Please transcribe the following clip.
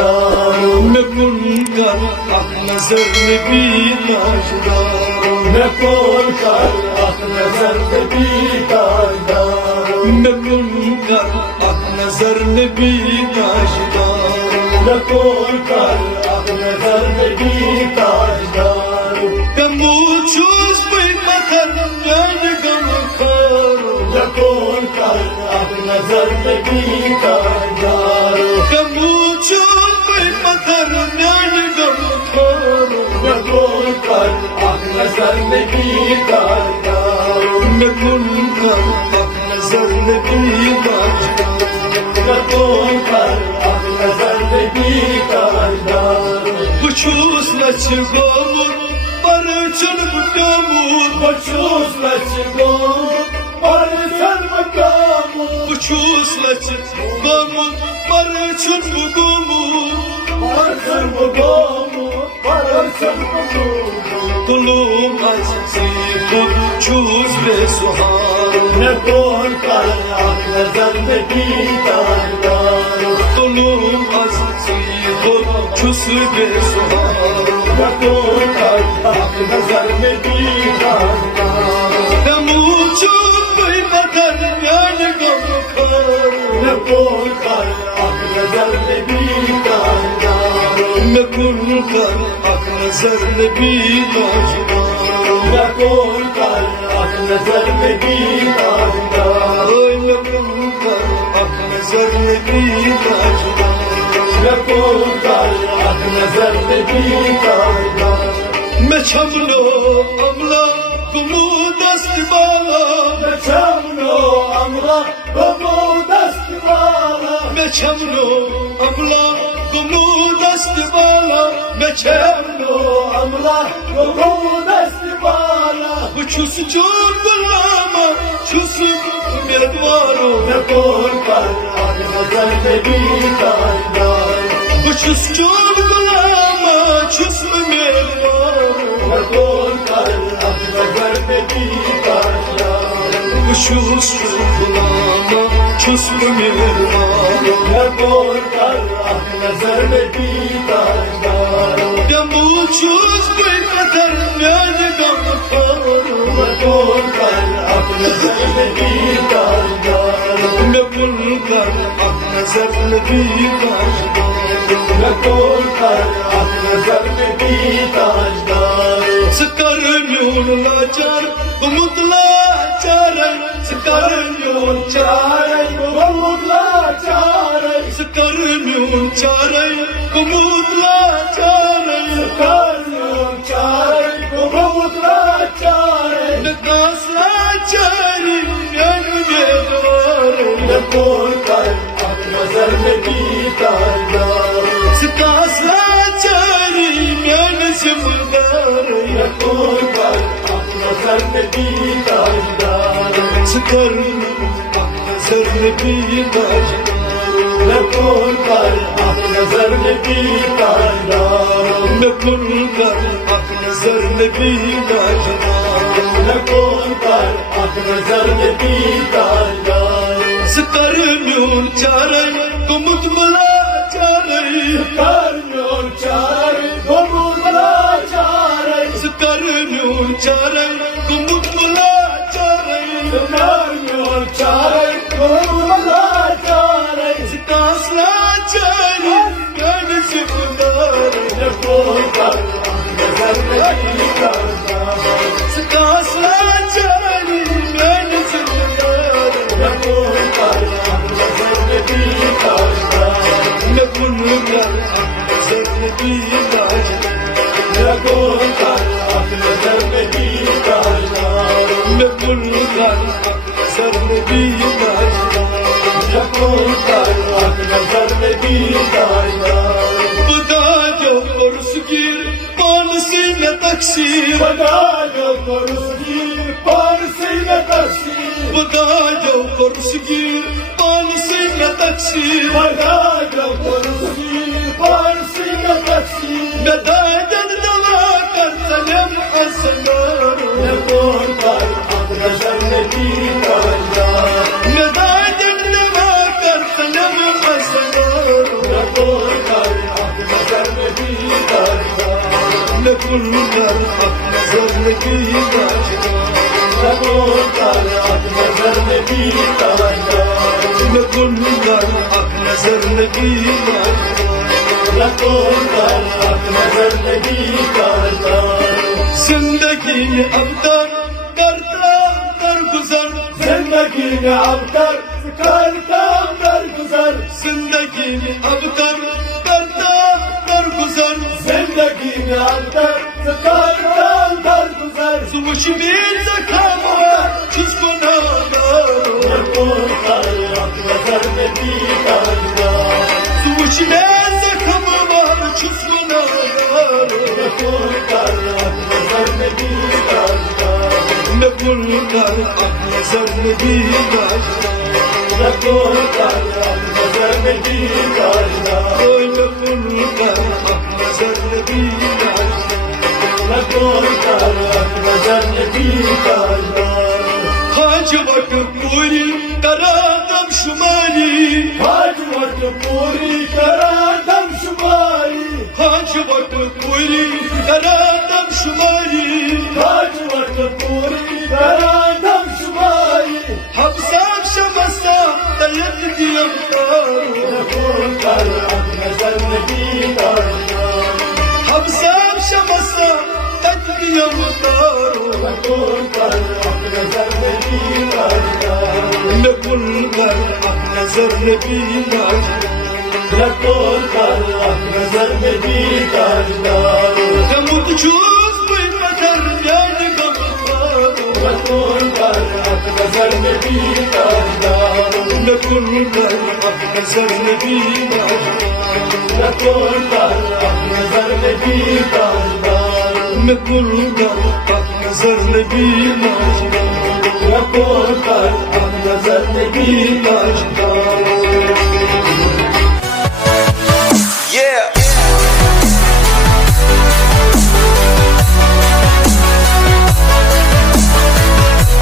मैं मुनकर अख नजर नबी ताजदार मैं मुनकर अख नजर नबी ताजदार मैं मुनकर अख नजर नबी ताजदार मैं मुनकर अख नजर नबी ताजदार कमूचूस पे मकर जान गम करो मैं मुनकर अख नजर नबी ताजदार कमूचूस पे मकर जान गम करो मैं मुनकर अख नजर नबी ताजदार मैं मुनकर अख नजर नबी ताजदार मैं मुनकर अख नजर नबी ताजदार बचूस नच गोमुर पर चल गोमुर बचूस नच गोमुर पर चल गोमुर बचूस नच गोमुर पर चल गोमुर पर चल गोमुर पर चल गोमुर तुलूम अज़ीज़ चूस बेसुहार मैं मुनकर अख नजर नबी ताजदार तुलूम अज़ीज़ चूस बेसुहार मैं मुनकर अख नजर नबी ताजदार कमूचूस पे मकर जान गम करो मैं मुनकर अख नजर नबी ताजदार मैं मुनकर अख नजर नबी ताजदार मैं मुनकर अख नजर नबी ताजदार ओए मैं मुनकर अख नजर नबी ताजदार मैं मुनकर अख नजर नबी ताजदार मैं छमलो अमला गुमू दस्त बाला मैं छमलो अमला गमो दस्त वाला मैं छमलो अमला गुमू दस्त बाला मैं छम छमलो अमला गमो दस्त वाला छुस चोर गुलामा छुस मेदवारो मैं मुनकर अख नजर नबी ताजदार छुस चोर गुलामा छुस मेदवारो मैं मुनकर अख नजर नबी ताजदार छुस गुलामा छुस मेदवारो मैं मुनकर अख नजर नबी ताजदार जम्मू छुस पे कदर व्याज गम करो मैं मुनकर अख नजर नबी ताजदार मैं मुनकर अख नजर नबी ताजदार मैं मुनकर अख नजर नबी ताजदार सकर न्यून लाचार मुतला चार सकर न्यून चारे मुतला चारे सकर न्यून चार मुतला चार कानून चारे मुतला चारे नकासला चारी ज्ञान बेदार मैं मुनकर अख नजर नबी ताजदार सकासला चारी ज्ञान सिमदार मैं मुनकर अख नजर नबी ताजदार सकर अख नजर नबी ताजदार मैं मुनकर अख नजर नबी ताजदार मैं मुनकर अख नजर नबी ताजदार मैं मुनकर अख नजर नबी ताजदार सकर न्यून चारे मुतबला चारे कानून चारे मुतला चारे सकर न्यून चारे मुतबला चारे कानून चारे मुतला चारे कासला चारी ज्ञान सिमदार मैं मुनकर अख नजर नबी ताजदार कासला चारी ज्ञान सिमदार मैं मुनकर अख नजर नबी ताजदार मैं मुनकर अख नजर नबी ताजदार मैं मुनकर अख नजर नबी ताजदार मैं मुनकर अख नजर नबी ताजदार मैं मुनकर अख नजर नबी ताजदार खुदा जो पुरस्कीर पॉलिसी न तकसीर बता जो कुर्सी पारसी न तस्वीर खुदा जो पुरस्कीर पॉलिसी न तकसीर बता जो कुर्सी पारसी न तस्वीर नदायदन दवा कर सलम असनार मैं मुनकर अख नजर नबी ताजदार नदायदन दवा कर सलम असनार मैं मुनकर कुल कर हक नजर नबी ताजदार कबूल कर हक नजर नबी ताजदार कुल कर हक नजर नबी ताजदार कबूल कर हक नजर नबी ताजदार जिंदगी में अब तक करता कर गुजर जिंदगी में अब तक करता कर गुजर जिंदगी में अब तक करता कर गुजर जिंदगी में अब तक करता कर गुजर सुमुश में जख्म जिसको नादारो कबूल कर हक नजर नबी ताजदार सुमुश में जख्म जिसको नादारो कबूल कर हक नजर नबी ताजदार कुल कर हक नजर नबी ताजदार कबूल कर हक नजर नबी ताजदार कुल कर हक नजर नबी ताजदार कबूल कर हक नजर नबी ताजदार हाज वट पूरी तरह दम शुमारी आज वक्त पूरी करा दम शुमारी हाज वट पूरी तरह दम शुमारी आज वक्त पूरी करा दम शुमारी हम सब शमसा तयद दियम तारो कबूल कर हक नजर नबी ताजदार हम सब शमसा तयद दियम तारो कबूल कर हक नजर नबी ताजदार कुल कर हक नजर नबी ताजदार कबूल कर हक नजर नबी ताजदार कमुत चूस कोई पत्थर याद कम कबूल कर हक नजर नबी ताजदार कुल कर हक नजर नबी ताजदार कबूल कर हक नजर नबी ताजदार कुल कर हक नजर नबी ताजदार कबूल कर हक नजर नबी ताजदार